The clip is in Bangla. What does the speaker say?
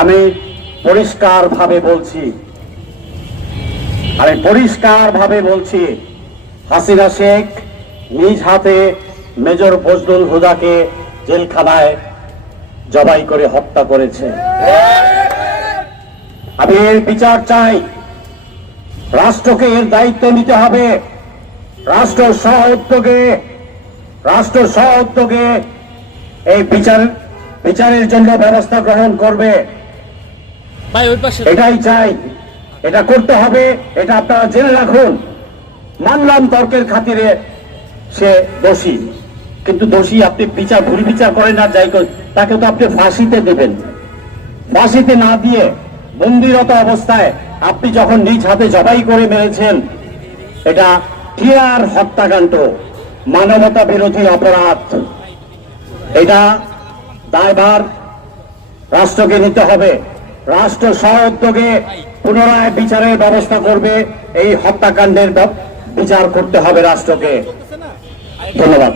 আমি পরিষ্কারভাবে বলছি হাসিনা শেখ নিজ হাতে মেজর ফজলুল হুদাকে জেলখানায় জবাই করে হত্যা করেছে। আমি এর বিচার চাই। রাষ্ট্রকে এর দায়িত্ব নিতে হবে। রাষ্ট্র সহ উদ্যোগে এই বিচারের জন্য ব্যবস্থা গ্রহণ করবে। এটাই চাই, এটা করতে হবে। এটা আপনারা জেনে রাখুন। মানলাম তর্কের খাতিরে সে দোষী, কিন্তু দোষী আপনি ভুল বিচার করেন না, যাই করেন তাকে তো আপনি ফাঁসিতে দেবেন। ফাঁসিতে না দিয়ে বন্দিরত অবস্থায় আপনি যখন নিজ হাতে জবাই করে মেরেছেন, এটা ক্লিয়ার হত্যাকাণ্ড, মানবতা বিরোধী অপরাধ। এটা দায়ভার রাষ্ট্রকে নিতে হবে। রাষ্ট্র সহ উদ্যোগে পুনরায় বিচারের ব্যবস্থা করবে। এই হত্যাকাণ্ডের বিচার করতে হবে রাষ্ট্রকে। ধন্যবাদ।